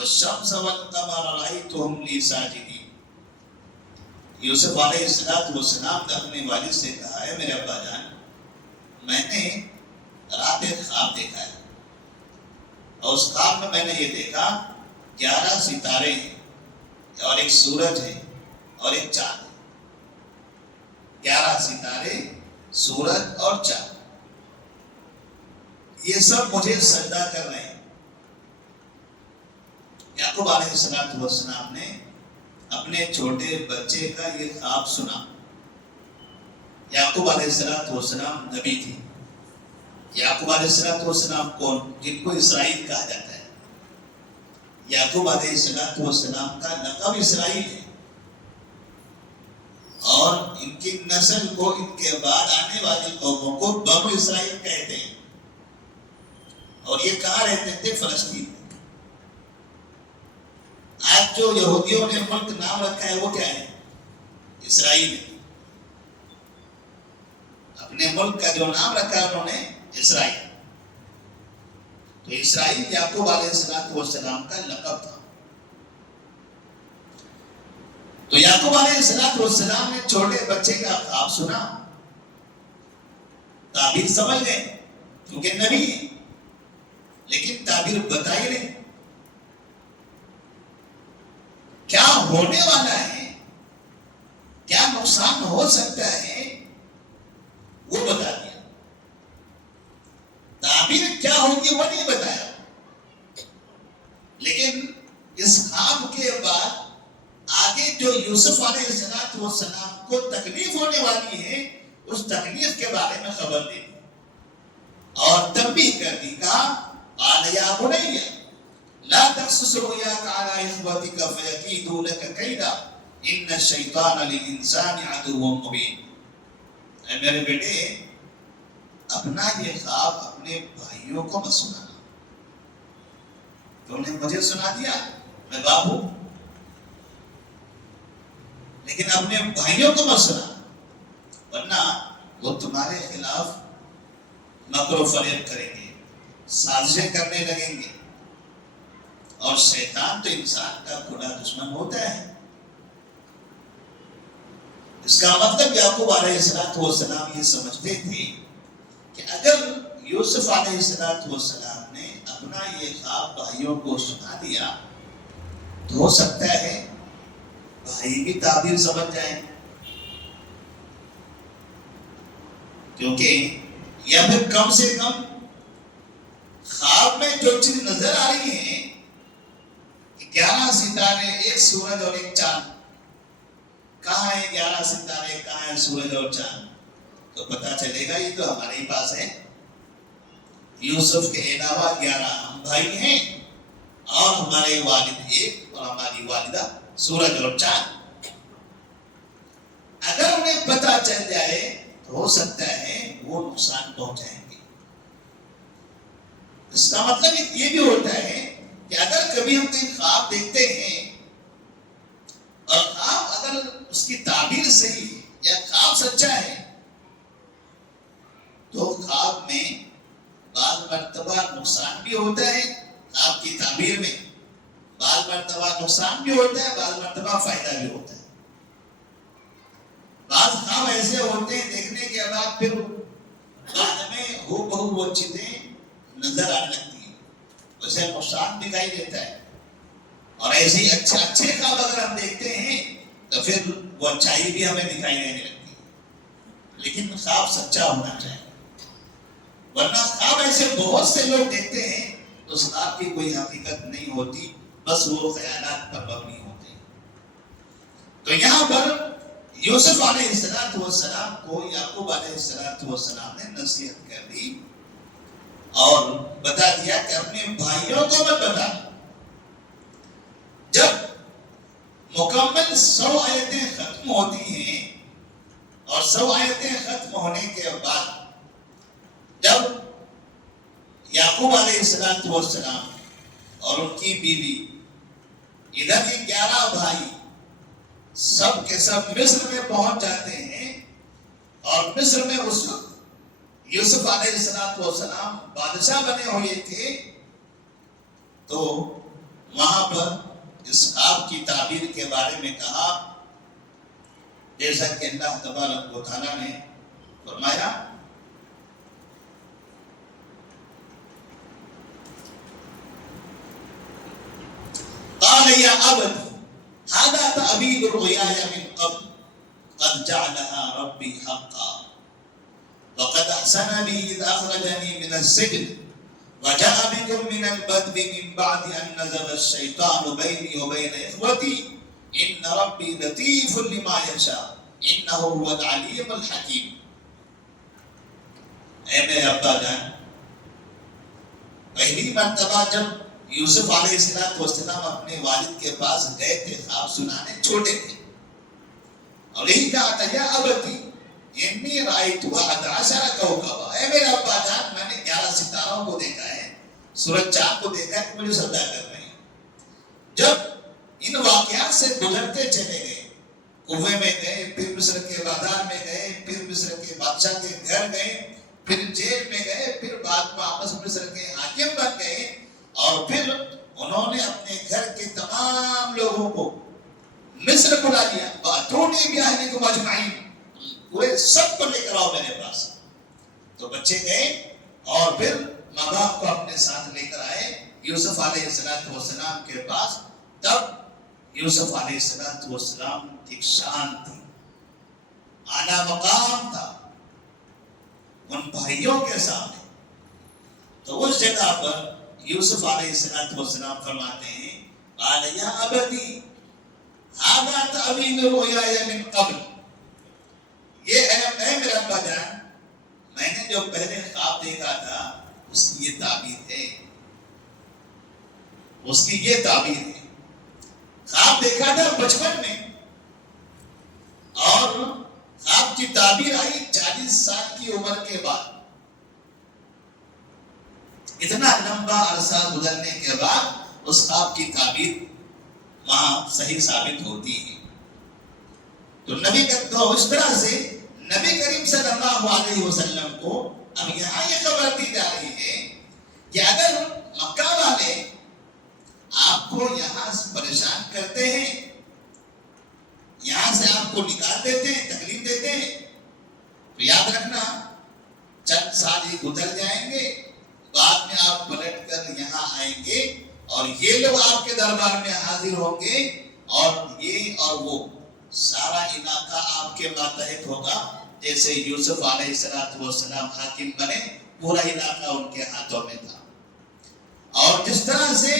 والشمس والقمر رأيتهم لي ساجدين. یوسف علیہ السلام نے اپنے والد سے کہا ہے میرے ابا جان میں نے رات ایک خواب دیکھا ہے اور اس خواب میں نے یہ دیکھا 11 ستارے ہیں اور ایک سورج ہے اور ایک چاند ہے. 11 ستارے سورج اور چاند یہ سب مجھے سجدہ کر رہے ہیں. یعقوب علیہ السلام نے اپنے چھوٹے بچے کا یہ خواب سنا. یعقوب علیہ السلام نبی تھے. یعقوب علیہ السلام کون؟ جن کو اسرائیل کہا جاتا ہے. یعقوب علیہ السلام کا لقب اسرائیل ہے اور ان کی نسل کو ان کے بعد آنے والی قوموں کو بنو اسرائیل کہتے ہیں. اور یہ کہاں رہتے تھے؟ فلسطین. آج جو یہودیوں نے ملک نام رکھا ہے وہ کیا ہے؟ اسرائیل. اپنے ملک کا جو نام رکھا ہے انہوں نے اسرائیل. تو اسرائیل یعقوب علیہ السلام کا لقب تھا. تو یعقوب علیہ السلام نے چھوٹے بچے کا خواب سنا, تعبیر سمجھ گئے کیونکہ نبی ہے, لیکن تعبیر بتائی نہیں. کیا ہونے والا ہے, کیا نقصان ہو سکتا ہے وہ بتا دیا. تعبیر کیا ہوگی وہ نہیں بتایا. لیکن اس خواب کے بعد آگے جو یوسف علیہ السلام کو تکلیف ہونے والی ہے اس تکلیف کے بارے میں خبر دے دی اور تنبیہ کر دی. کہا قال یا بنی لا تقصص رؤياك على اخوتك فيكيدوا لك كيدا ان الشيطان للانسان عدو مبين. اے میرے بیٹے اپنا یہ خواب اپنے بھائیوں کو مت سنانا. تو نے مجھے سنا دیا, میں باپ ہوں, لیکن اپنے بھائیوں کو مت سنا ورنہ وہ تمہارے خلاف مکر و فریب کریں گے, سازشیں کرنے لگیں گے. اور شیطان تو انسان کا بڑا دشمن ہوتا ہے. اس کا مطلب یعقوب علیہ السلام یہ سمجھتے تھے کہ اگر یوسف علیہ السلام نے اپنا یہ خواب بھائیوں کو سنا دیا تو ہو سکتا ہے بھائی بھی تعبیر سمجھ جائیں, کیونکہ یا پھر کم سے کم خواب میں جو چیز نظر آ رہی ہے 11 ستارے, ایک سورج اور ایک چاند, کہاں ہے 11 ستارے, کہاں ہے سورج اور چاند, تو پتا چلے گا یہ تو ہمارے ہی پاس ہے. یوسف کے علاوہ 11 ہم بھائی ہیں اور ہمارے والد ایک اور ہماری والدہ سورج اور چاند. اگر انہیں پتا چل جائے تو ہو سکتا ہے وہ نقصان پہنچائیں گے. اس کا مطلب یہ بھی ہوتا ہے کہ اگر کبھی ہم کوئی خواب دیکھتے ہیں اور خواب اگر اس کی تعبیر صحیح ہے یا خواب سچا ہے تو خواب میں بعض مرتبہ نقصان بھی ہوتا ہے, خواب کی تعبیر میں بعض مرتبہ نقصان بھی ہوتا ہے, بعض مرتبہ فائدہ بھی ہوتا ہے. بعض خواب ایسے ہوتے ہیں دیکھنے کے بعد پھر بعد میں ہو بہو وہ چیزیں نظر آنے لگتی ہیں, اسے نقصان دکھائی دیتا ہے. اور ایسے ہی اچھے خواب اگر ہم دیکھتے ہیں تو پھر وہ اچھائی بھی ہمیں دکھائی دینے لگتی ہے. لیکن خواب سچا ہونا چاہیے, ورنہ خواب ایسے بہت سے لوگ دیکھتے ہیں تو اس خواب کی کوئی حقیقت نہیں ہوتی, بس وہ خیالات پر مبنی ہوتے ہیں. تو یہاں پر یوسف علیہ السلام کو یعقوب علیہ السلام نے نصیحت کر دی اور بتا دیا کہ اپنے بھائیوں کو مت بتا. جب مکمل 100 آیتیں ختم ہوتی ہیں اور 100 آیتیں ختم ہونے کے بعد جب یعقوب علیہ السلام اور ان کی بیوی ادھر کے 11 بھائی سب کے سب مصر میں پہنچ جاتے ہیں اور مصر میں اس وقت یوسف علیہ السلام بادشاہ بنے ہوئے تھے. تو وہاں پر اس خواب کی تعبیر کے بارے میں کہا، جیسا کہ اللہ تبارک و تعالیٰ نے فرمایا قال یا ابت هذا تعبیر رؤیاي من قبل قد جعلها ربي حقا وقد احسن بي اذ اخرجني من السجن وجاء بكم من البدو من بعد ان نزغ الشيطان بيني وبين اخوتي ان ربي لطيف لما يشاء انه هو العليم الحكيم۔ اے میرے ابا جان، پہلی مرتبہ جب یوسف علیہ السلام اپنے والد کے پاس گئے تھے خواب سنانے، چھوٹے تھے، اور یہی کہا تھا یا ابتی انی رأیت 11 کوكبا، اے میرے ابا جان میں نے 11 ستاروں کو دیکھا ہے، سورج چاند کو دیکھا ہے کہ مجھے سجدہ کر رہے ہیں۔ جب ان واقعات سے گزرتے چلے گئے، کنویں میں گئے، پھر مصر کے بازار میں گئے، پھر مصر کے بادشاہ کے گھر گئے، پھر جیل میں گئے، پھر بعد میں واپس مصر کے حاکم بن گئے، اور پھر انہوں نے اپنے گھر کے تمام لوگوں کو مصر بلا لیا، باتونی بیاہلکم اجمعین، پورے سب کو لے کر آؤ میرے پاس۔ تو بچے گئے اور پھر ماں باپ کو اپنے ساتھ لے کر آئے یوسف علیہ السلام کے پاس۔ تب یوسف علیہ السلام ایک شان تھی، اعلیٰ مقام تھا ان بھائیوں کے سامنے۔ تو اس جگہ پر یوسف علیہ السلام فرماتے ہیں قال یا ابتی هذا تعبیر رؤیاي من قبل، یہ اے میرا ابا جان، میں نے جو پہلے خواب دیکھا تھا اس کی یہ تعبیر ہے، اس کی یہ تعبیر ہے۔ خواب دیکھا تھا بچپن میں، اور خواب کی تعبیر آئی 40 سال کی عمر کے بعد۔ اتنا لمبا عرصہ گزرنے کے بعد اس خواب کی تعبیر وہاں صحیح ثابت ہوتی ہے۔ تو نبی تو اس طرح سے نبی کریم صلی اللہ علیہ وسلم کو اب یہاں یہ خبر دی جا رہی ہے کہ اگر مکہ والے آپ کو یہاں سے پریشان کرتے ہیں، یہاں سے آپ کو نکال دیتے ہیں، تکلیف دیتے ہیں، تو یاد رکھنا چند سال ہی گزر جائیں گے، بعد میں آپ پلٹ کر یہاں آئیں گے اور یہ لوگ آپ کے دربار میں حاضر ہوں گے، اور یہ اور وہ سارا علاقہ آپ کے ماتحت ہوگا۔ جیسے یوسف علیہ السلام حاکم بنے، پورا علاقہ ان کے ہاتھوں میں تھا، اور جس طرح سے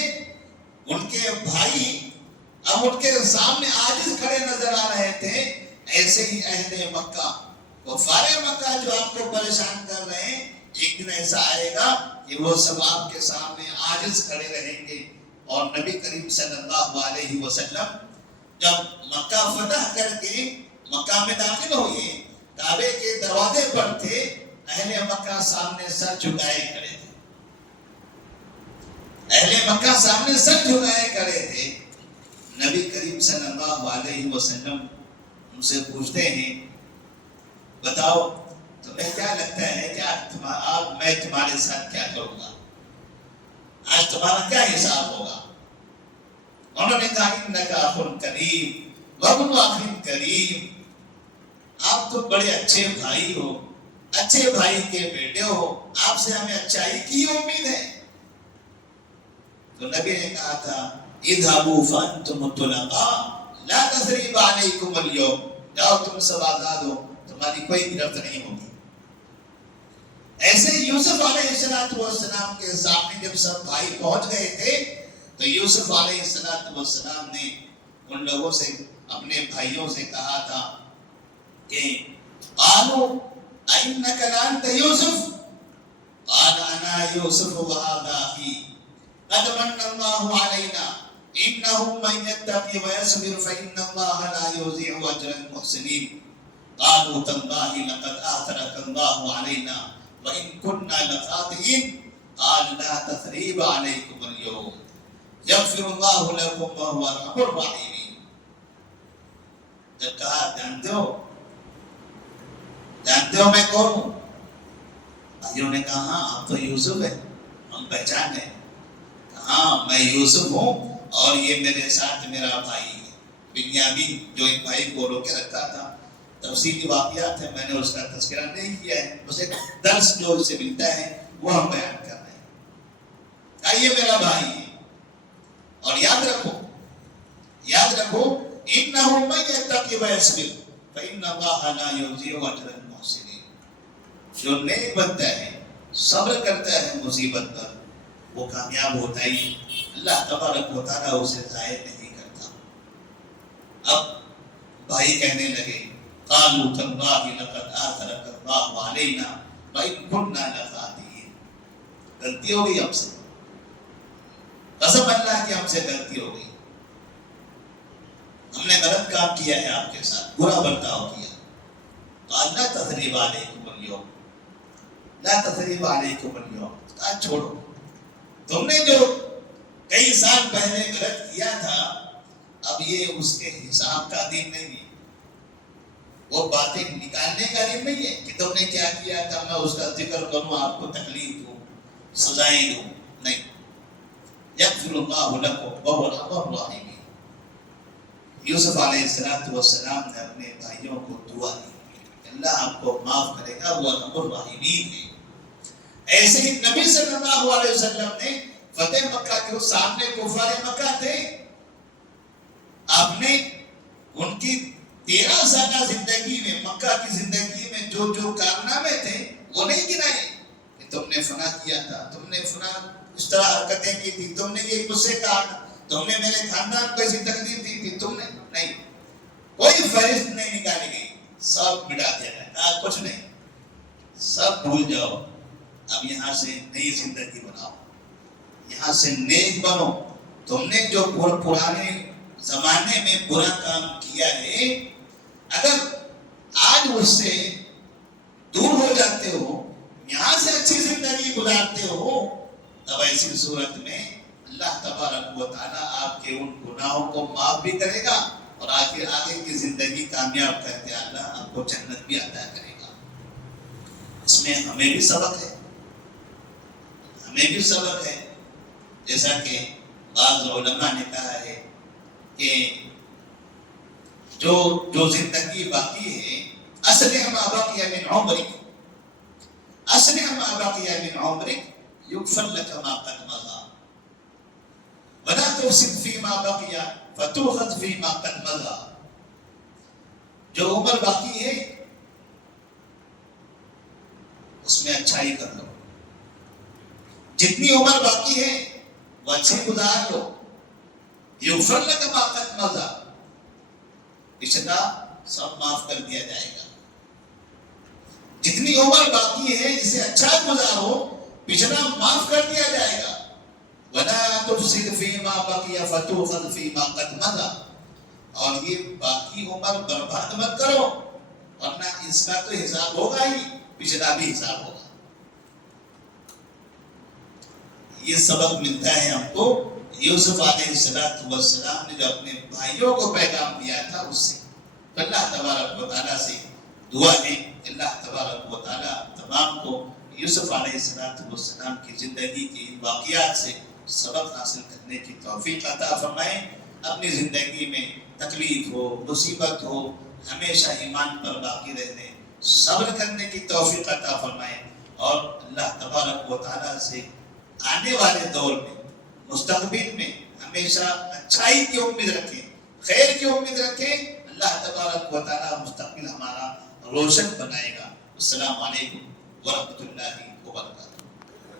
ان کے بھائی اب ان کے سامنے عاجز کھڑے نظر آ رہے تھے، ایسے ہی اہل مکہ، کفار مکہ جو آپ کو پریشان کر رہے ہیں، ایک دن ایسا آئے گا کہ وہ سب آپ کے سامنے عاجز کھڑے رہیں گے۔ اور نبی کریم صلی اللہ علیہ وسلم جب مکہ فتح کر کے مکہ میں داخل ہوئے، کعبے کے دروازے پر تھے، اہل مکہ سامنے سر جھکائے کھڑے تھے، اہل مکہ سامنے سر جھکائے کھڑے تھے۔ نبی کریم صلی اللہ علیہ وسلم ان سے پوچھتے ہیں بتاؤ تمہیں کیا لگتا ہے کہ آج میں تمہارے ساتھ کیا کروں گا، آج تمہارا کیا حساب ہوگا؟ انہوں نے کہا انک اخ کریم وابن اخ کریم، آپ تو بڑے اچھے بھائی ہو، اچھے بھائی کے بیٹے ہو، آپ سے ہمیں اچھائی کی امید ہے۔ تو نبی نے کہا تھا اذهبوا فانتم الطلقاء لا تثریب علیکم اليوم، جاؤ تم سب آزاد ہو، تمہاری کوئی گرفت نہیں ہوگی۔ ایسے یوسف علیہ السلام کے سامنے جب سب بھائی پہنچ گئے تھے، تو یوسف علیہ السلام نے ان لوگوں سے، اپنے بھائیوں سے کہا تھا کہ قالوا اینک لانت یوسف قال انا یوسف وهذا اخی قد من اللہ علینا انه من یتقی ویصبر فان اللہ لا یضیع اجر المحسنین قالوا تاللہ لقد آثرک اللہ علینا وان كنا لخاطئین قال لا تثریب علیکم اليوم یغفر اللہ لکم وهو ارحم الراحمین۔ جب کہا جانتے ہو میں کون ہوں؟ بھائیوں نے کہا ہاں آپ تو یوسف ہے، ہم پہچان گئے۔ ہاں میں یوسف ہوں، اور یہ میرے ساتھ میرا بھائی ہے بنیامین، جو ایک بھائی کو روک کے رکھا تھا۔ تفصیلی واقعات ہیں، میں نے اس کا تذکرہ نہیں کیا ہے، بس ایک درس جو اسے ملتا ہے وہ ہم بیان کر رہے ہیں۔ یہ میرا بھائی ہے، اور یاد رکھو انہ من یتقی ویصبر فإن اللہ لا یضیع اجر المحسنین۔ جو نیک بنتا ہے، صبر کرتا ہے مصیبت پر، وہ کامیاب ہوتا ہی اللہ تبارک و تعالیٰ اسے ضائع نہیں کرتا۔ اب بھائی کہنے لگے قالوا تاللہ لقد آثرک اللہ علینا وإن كنا لخاطئین، غلطی ہو گئی ہم سے، قسم اللہ کی ہم سے غلطی ہو گئی، ہم نے غلط کام کیا ہے، آپ کے ساتھ برا برتاؤ کیا۔ قال لا تثریب علیکم اليوم، لا تثریب علیکم اليوم، آج چھوڑو، تم نے جو کئی سال پہلے غلط کیا تھا، اب یہ اس کے حساب کا دن نہیں ہے، وہ باتیں نکالنے کا دن نہیں ہے کہ تم نے کیا کیا تھا میں اس کا ذکر کروں، آپ کو تکلیف دوں، سزائیں دوں، نہیں۔ یغفر اللہ لکم وہو ارحم الراحمین۔ یوسف علیہ السلام نے اپنے بھائیوں کو دعا دی، اللہ آپ کو معاف کرے گا، وہ ارحم الراحمین ہے۔ ایسے ہی نبی صلی اللہ علیہ وسلم نے فتح مکہ کے سامنے کفار مکہ تھے، آپ نے ان کی 13 سالہ زندگی میں، مکہ کی زندگی میں جو جو کارنامے تھے وہ نہیں گنائے کہ تم نے فنا کیا تھا، تم نے فنا اس طرح حرکتیں کی تھی، تم نے یہ مجھ سے کہا تھا، تم نے میرے خاندان کو ایسی تکلیف دی تھی، تم نے نہیں، کوئی فہرست نہیں نکالی گئی، سب مٹا دیا گیا، کچھ نہیں، سب بھول جاؤ، اب یہاں سے نئی زندگی بناؤ، یہاں سے نیک بنو۔ تم نے جو پرانے زمانے میں برا کام کیا ہے، اگر آج اس سے دور ہو جاتے ہو، یہاں سے اچھی زندگی گزارتے ہو، تب ایسی صورت میں اللہ تبارک و تعالیٰ آپ کے ان گناہوں کو معاف بھی کرے گا، اور آگے کی زندگی کامیاب کر کے اللہ آپ کو جنت بھی عطا کرے گا۔ اس میں ہمیں بھی سبق ہے، جیسا کہ بعض علماء نے کہا ہے کہ جو زندگی باقی ہے، اصلح ما بقی من عمرک، اصلح ما بقی من عمرک یغفر لک ما قد مضی ولا تفسد فیما بقی فتؤخذ فیما قد مضی۔ جو عمر باقی ہے اس میں اچھائی کر لو، جتنی عمر باقی ہے وہ اچھی گزار لو، یغفر لک ما قد مضی، پچھلا سب معاف کر دیا جائے گا۔ جتنی عمر باقی ہے اسے اچھا گزارو، پچھلا معاف کر دیا جائے گا۔ وَلَا تُفْسِدْ فِي مَا بَقِيَ فَتُؤْخَذْ فِي مَا قَدْ مَضَى، اور یہ باقی عمر برباد مت کرو، ورنہ اس کا تو حساب ہوگا ہی، پچھلا بھی حساب ہوگا۔ یہ سبق ملتا ہے ہم کو یوسف علیہ السلام نے جو اپنے بھائیوں کو پیغام دیا تھا اس سے۔ اللہ تبارک و تعالیٰ سے دعا ہے، اللہ تبارک و تعالیٰ تمام کو یوسف علیہ السلام کی زندگی کی واقعات سے سبق حاصل کرنے کی توفیق عطا فرمائے۔ اپنی زندگی میں تکلیف ہو، مصیبت ہو، ہمیشہ ایمان پر باقی رہنے، صبر کرنے کی توفیق عطا فرمائے، اور اللہ تبارک و تعالیٰ سے آنے والے دور میں، مستقبل میں ہمیشہ اچھائی کی امید رکھیں، خیر کی امید رکھیں، اللہ تبارک و تعالیٰ مستقبل ہمارا روشن بنائے گا۔ السلام علیکم ورحمۃ اللہ